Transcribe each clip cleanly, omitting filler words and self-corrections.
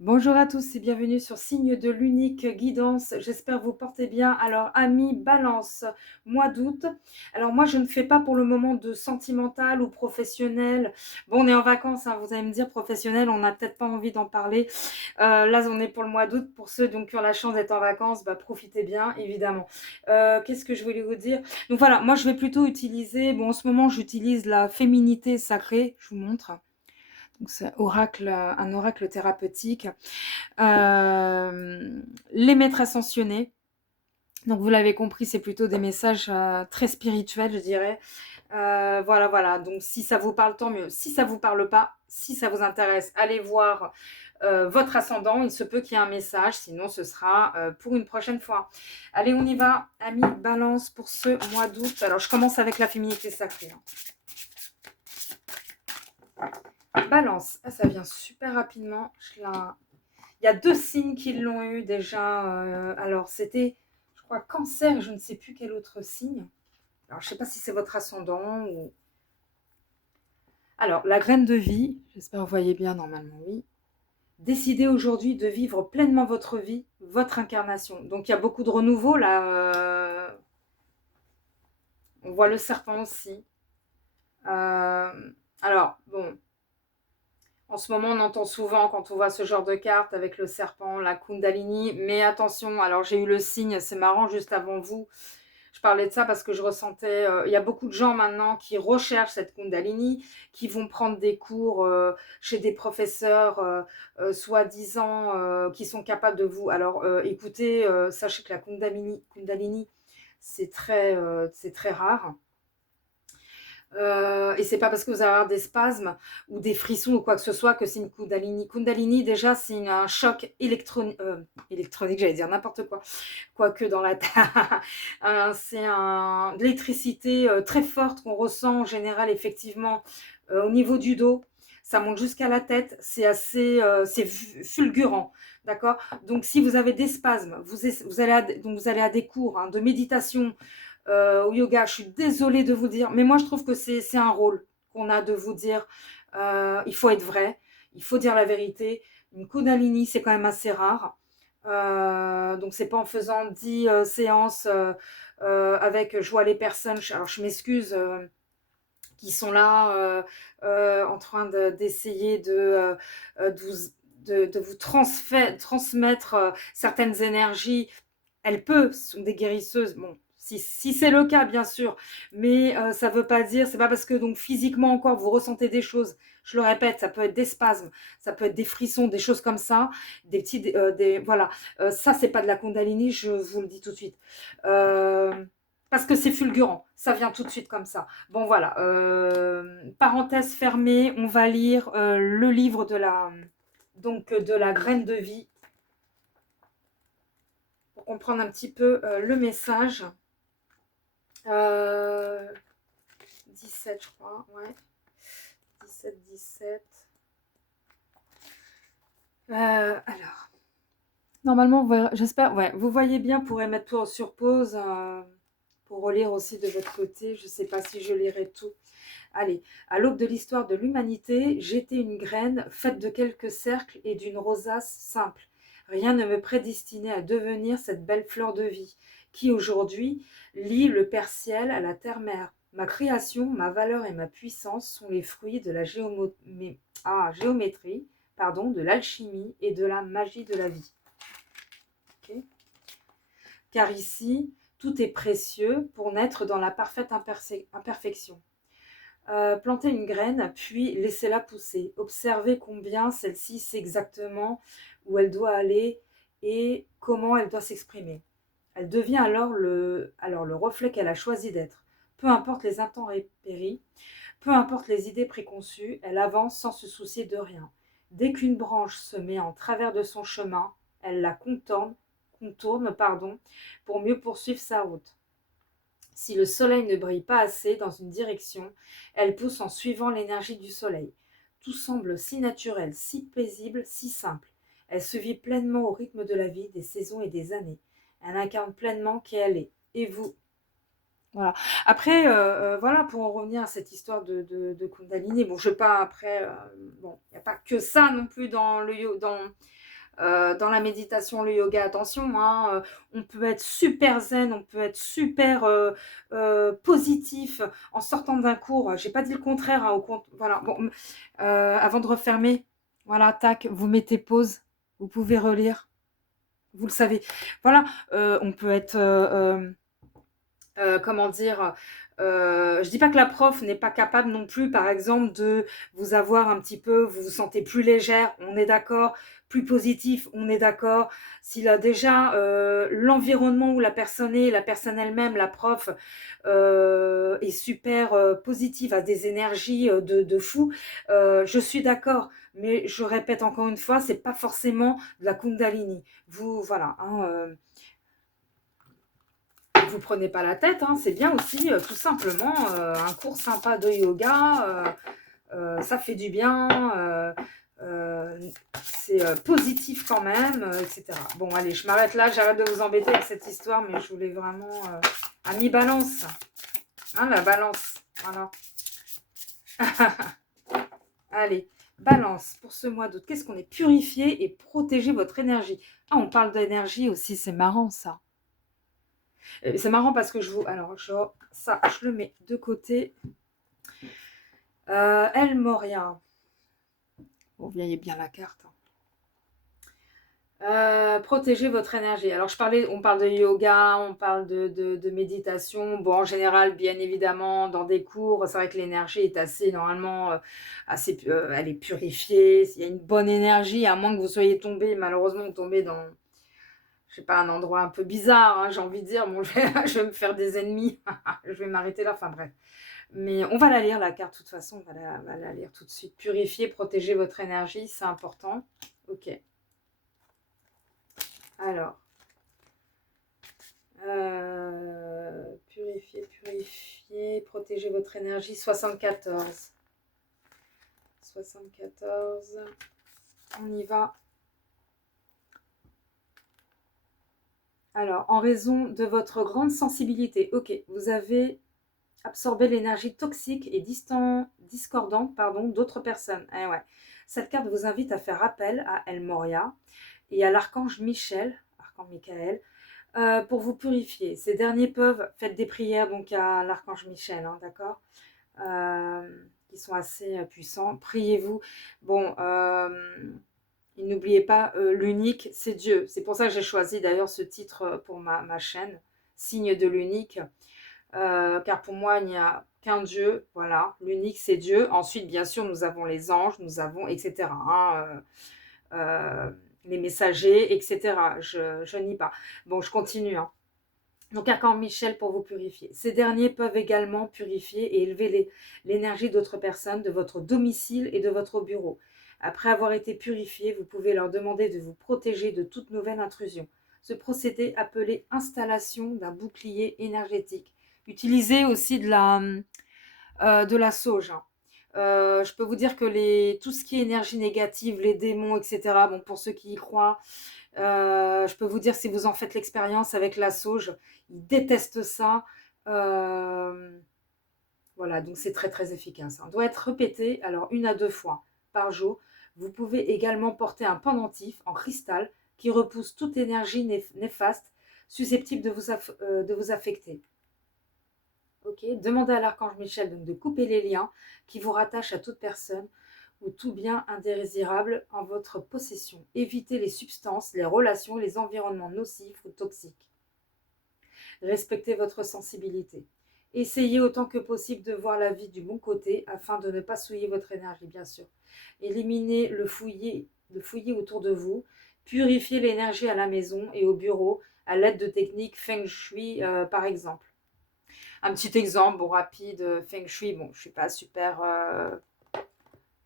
Bonjour à tous et bienvenue sur Signe de l'unique guidance. J'espère que vous portez bien. Alors, amis Balance, mois d'août. Alors, moi, je ne fais pas pour le moment de sentimental ou professionnel. Bon, on est en vacances, hein, vous allez me dire professionnel, on n'a peut-être pas envie d'en parler. Là, on est pour le mois d'août. Pour ceux donc, qui ont la chance d'être en vacances, bah, profitez bien, évidemment. Qu'est-ce que je voulais vous dire? Donc, voilà, moi, je vais plutôt utiliser, bon, en ce moment, j'utilise la féminité sacrée. Je vous montre. Donc, c'est un oracle thérapeutique. Les maîtres ascensionnés. Donc vous l'avez compris, c'est plutôt des messages très spirituels, je dirais. Voilà, voilà. Donc si ça vous parle, tant mieux. Si ça vous parle pas, si ça vous intéresse, allez voir votre ascendant. Il se peut qu'il y ait un message, sinon ce sera pour une prochaine fois. Allez, on y va, amis Balance, pour ce mois d'août. Alors je commence avec la féminité sacrée. Balance, ah, ça vient super rapidement. Il y a deux signes qui l'ont eu déjà. Alors, c'était, je crois, cancer et je ne sais plus quel autre signe. Alors, je ne sais pas si c'est votre ascendant ou... Alors, la graine de vie, j'espère que vous voyez bien normalement, oui. Décidez aujourd'hui de vivre pleinement votre vie, votre incarnation. Donc, il y a beaucoup de renouveau là. On voit le serpent aussi. Alors, bon, en ce moment, on entend souvent quand on voit ce genre de carte avec le serpent, la Kundalini. Mais attention, alors j'ai eu le signe, c'est marrant, juste avant vous. Je parlais de ça parce que je ressentais... il y a beaucoup de gens maintenant qui recherchent cette Kundalini, qui vont prendre des cours chez des professeurs soi-disant qui sont capables de vous... Alors écoutez, sachez que la Kundalini c'est très rare. Et c'est pas parce que vous allez avoir des spasmes ou des frissons ou quoi que ce soit que c'est une Kundalini. Kundalini, déjà, c'est un choc électronique, j'allais dire n'importe quoi. Quoique dans la tête, c'est de l'électricité très forte qu'on ressent en général, effectivement, au niveau du dos. Ça monte jusqu'à la tête, c'est assez c'est fulgurant. D'accord. Donc, si vous avez des spasmes, vous allez à des cours hein, de méditation au yoga. Je suis désolée de vous dire, mais moi je trouve que c'est un rôle qu'on a de vous dire. Il faut être vrai, il faut dire la vérité. Une Kundalini, c'est quand même assez rare. Donc c'est pas en faisant 10 séances avec, je vois les personnes, alors je m'excuse, qui sont là en train d'essayer de vous transmettre certaines énergies. Elles peuvent, ce sont des guérisseuses. Bon, si c'est le cas, bien sûr, mais ça ne veut pas dire, c'est pas parce que donc physiquement encore vous ressentez des choses. Je le répète, ça peut être des spasmes, ça peut être des frissons, des choses comme ça, des petits, voilà. Ça, c'est pas de la Kundalini, je vous le dis tout de suite. Parce que c'est fulgurant, ça vient tout de suite comme ça. Bon voilà, parenthèse fermée, on va lire le livre de la graine de vie pour comprendre un petit peu le message. 17, je crois, ouais. 17. Alors, normalement, j'espère, ouais, vous voyez bien, pour mettre tout sur pause, pour relire aussi de votre côté. Je ne sais pas si je lirai tout. Allez, à l'aube de l'histoire de l'humanité, j'étais une graine faite de quelques cercles et d'une rosace simple. Rien ne me prédestinait à devenir cette belle fleur de vie, qui aujourd'hui lie le Père Ciel à la Terre-Mère. Ma création, ma valeur et ma puissance sont les fruits de la géométrie, de l'alchimie et de la magie de la vie. Okay. Car ici, tout est précieux pour naître dans la parfaite imperfection. Planter une graine, puis laisser-la pousser. Observer combien celle-ci sait exactement où elle doit aller et comment elle doit s'exprimer. Elle devient alors le reflet qu'elle a choisi d'être. Peu importe les intempéries, peu importe les idées préconçues, elle avance sans se soucier de rien. Dès qu'une branche se met en travers de son chemin, elle la contourne, pour mieux poursuivre sa route. Si le soleil ne brille pas assez dans une direction, elle pousse en suivant l'énergie du soleil. Tout semble si naturel, si paisible, si simple. Elle se vit pleinement au rythme de la vie, des saisons et des années. Elle incarne pleinement qui elle est. Et vous? Voilà. Après, voilà, pour en revenir à cette histoire de Kundalini, bon, je ne vais pas après, bon, il n'y a pas que ça non plus dans Dans la méditation, le yoga, attention, hein, on peut être super zen, on peut être super positif en sortant d'un cours. J'ai pas dit le contraire, hein, voilà. Bon, avant de refermer, voilà, tac, vous mettez pause, vous pouvez relire, vous le savez. Voilà, on peut être, comment dire, je dis pas que la prof n'est pas capable non plus, par exemple, de vous avoir un petit peu, vous vous sentez plus légère, on est d'accord, plus positif, on est d'accord. S'il a déjà l'environnement où la personne elle-même, la prof, est super positive, a des énergies de fou, je suis d'accord. Mais je répète encore une fois, c'est pas forcément de la Kundalini. Vous, voilà, hein, vous prenez pas la tête, hein, c'est bien aussi, tout simplement, un cours sympa de yoga, ça fait du bien, c'est positif quand même, etc. Bon, allez, je m'arrête là, j'arrête de vous embêter avec cette histoire, mais je voulais vraiment... ami balance, hein, la balance, voilà. Allez, balance, pour ce mois d'août, qu'est-ce qu'on est? Purifier et protéger votre énergie. Ah, on parle d'énergie aussi, c'est marrant ça. C'est marrant parce que je vous... Alors, ça, je le mets de côté. El Moria. Vous voyez bien la carte. Protéger votre énergie. Alors, on parle de yoga, on parle de méditation. Bon, en général, bien évidemment, dans des cours, c'est vrai que l'énergie est assez, normalement, elle est purifiée. Il y a une bonne énergie, à moins que vous soyez tombé, malheureusement, vous tombez dans, je sais pas, un endroit un peu bizarre, hein, j'ai envie de dire. Bon, je vais me faire des ennemis. Je vais m'arrêter là, enfin bref. Mais on va la lire, la carte, de toute façon, on va la lire tout de suite. Purifier, protéger votre énergie, c'est important. Ok. Alors, purifier, protéger votre énergie, 74. 74. On y va. Alors, en raison de votre grande sensibilité, ok, vous avez absorber l'énergie toxique et discordante d'autres personnes. Eh ouais. Cette carte vous invite à faire appel à El Moria et à l'archange Michael, pour vous purifier. Ces derniers peuvent faire des prières donc à l'archange Michel, hein, d'accord, qui sont assez puissants. Priez-vous. Bon, et n'oubliez pas, l'unique, c'est Dieu. C'est pour ça que j'ai choisi d'ailleurs ce titre pour ma chaîne, Signe de l'unique. Car pour moi, il n'y a qu'un Dieu, voilà, l'unique c'est Dieu. Ensuite, bien sûr, nous avons les anges, nous avons, etc., hein, les messagers, etc. Je nie pas. Bon, je continue. Hein. Donc, archange Michel pour vous purifier. Ces derniers peuvent également purifier et élever l'énergie d'autres personnes, de votre domicile et de votre bureau. Après avoir été purifiés, vous pouvez leur demander de vous protéger de toute nouvelle intrusion. Ce procédé appelé installation d'un bouclier énergétique. Utilisez aussi de la sauge. Hein. Je peux vous dire que tout ce qui est énergie négative, les démons, etc., bon, pour ceux qui y croient, je peux vous dire, si vous en faites l'expérience avec la sauge, ils détestent ça. Voilà, donc c'est très très efficace. On doit être répété, alors 1 à 2 fois par jour. Vous pouvez également porter un pendentif en cristal qui repousse toute énergie néfaste susceptible de vous affecter. Ok, demandez à l'archange Michel donc de couper les liens qui vous rattachent à toute personne ou tout bien indésirable en votre possession. Évitez les substances, les relations, les environnements nocifs ou toxiques. Respectez votre sensibilité. Essayez autant que possible de voir la vie du bon côté afin de ne pas souiller votre énergie, bien sûr. Éliminez le fouillis autour de vous. Purifiez l'énergie à la maison et au bureau à l'aide de techniques Feng Shui, par exemple. Un petit exemple, bon, rapide, Feng Shui, bon, je ne suis pas super...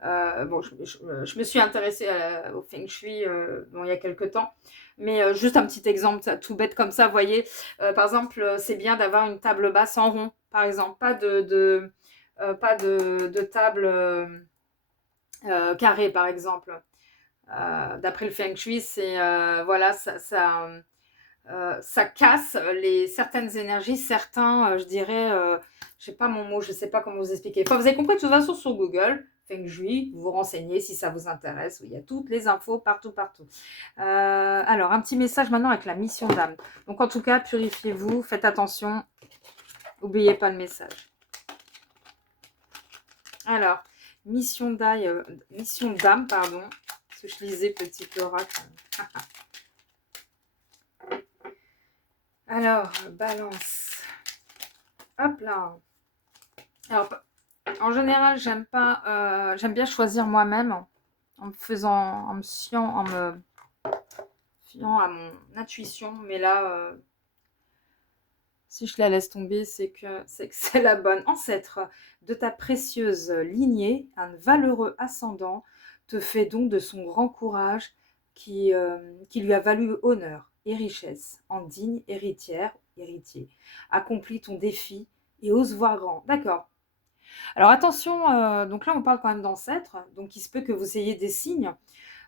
bon, je me suis intéressée au Feng Shui bon, il y a quelques temps, mais juste un petit exemple tout bête comme ça, vous voyez, par exemple, c'est bien d'avoir une table basse en rond, par exemple, pas de table carrée, par exemple. D'après le Feng Shui, c'est, voilà, ça casse certaines énergies, certains, je dirais, je sais pas mon mot, je sais pas comment vous expliquer. Enfin, vous avez compris, de toute façon, sur Google, Feng Shui, vous vous renseignez si ça vous intéresse. Il y a toutes les infos partout, partout. Alors, un petit message maintenant avec la mission d'âme. Donc, en tout cas, purifiez-vous, faites attention. N'oubliez pas le message. Alors, mission d'âme, pardon. Parce que je lisais petit oracle. Alors, balance. Hop là. Alors, en général, j'aime bien choisir moi-même en me fiant à mon intuition. Mais là, si je la laisse tomber, c'est que c'est la bonne. Ancêtre de ta précieuse lignée, un valeureux ascendant te fait don de son grand courage qui lui a valu honneur et richesse. En digne héritier, accomplis ton défi et ose voir grand. D'accord. Alors attention, donc là on parle quand même d'ancêtres, donc il se peut que vous ayez des signes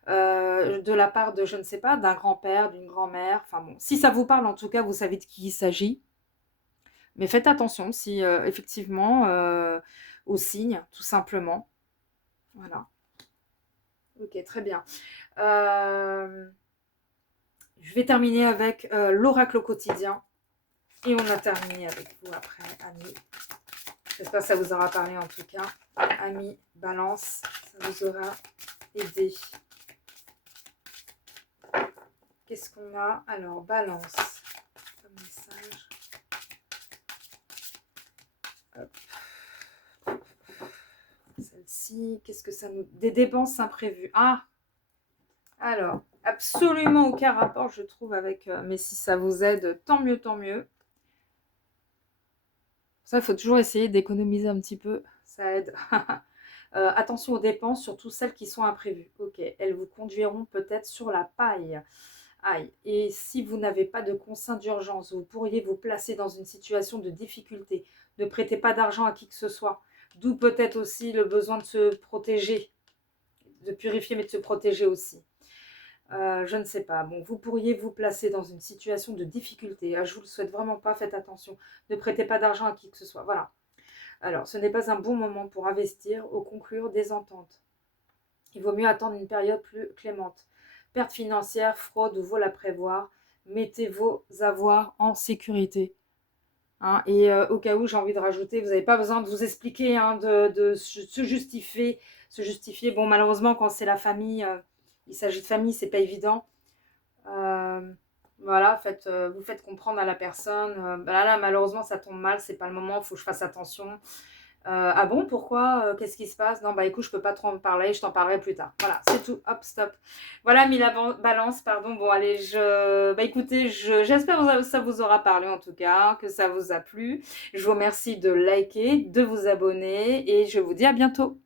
de la part de, je ne sais pas, d'un grand-père, d'une grand-mère, enfin bon, si ça vous parle en tout cas, vous savez de qui il s'agit, mais faites attention si effectivement aux signes, tout simplement. Voilà. Ok, très bien. Je vais terminer avec l'oracle au quotidien et on a terminé avec vous après, amis. J'espère que ça vous aura parlé en tout cas. Amis, balance, ça vous aura aidé. Qu'est-ce qu'on a? Alors, balance. Comme message. Hop. Celle-ci, qu'est-ce que ça nous... Des dépenses imprévues. Ah! Alors, absolument aucun rapport, je trouve, avec... mais si ça vous aide, tant mieux, tant mieux. Ça, il faut toujours essayer d'économiser un petit peu. Ça aide. Attention aux dépenses, surtout celles qui sont imprévues. Ok, elles vous conduiront peut-être sur la paille. Aïe. Et si vous n'avez pas de consigne d'urgence, vous pourriez vous placer dans une situation de difficulté. Ne prêtez pas d'argent à qui que ce soit. D'où peut-être aussi le besoin de se protéger, de purifier, mais de se protéger aussi. Je ne sais pas. Bon, vous pourriez vous placer dans une situation de difficulté. Je ne vous le souhaite vraiment pas, faites attention. Ne prêtez pas d'argent à qui que ce soit. Voilà. Alors, ce n'est pas un bon moment pour investir ou conclure des ententes. Il vaut mieux attendre une période plus clémente. Perte financière, fraude ou vol à prévoir. Mettez vos avoirs en sécurité. Hein, et au cas où, j'ai envie de rajouter, vous n'avez pas besoin de vous expliquer, hein, de se justifier. Bon, malheureusement, quand c'est la famille, il s'agit de famille, c'est pas évident. Voilà, vous faites comprendre à la personne, là, malheureusement, ça tombe mal, c'est pas le moment, il faut que je fasse attention. Ah bon, pourquoi? Qu'est-ce qui se passe? Non, bah écoute, je peux pas trop en parler, je t'en parlerai plus tard. Voilà, c'est tout. Hop, stop. Voilà, mis la balance, pardon. Bon, allez, bah écoutez, j'espère que ça vous aura parlé en tout cas, que ça vous a plu. Je vous remercie de liker, de vous abonner et je vous dis à bientôt.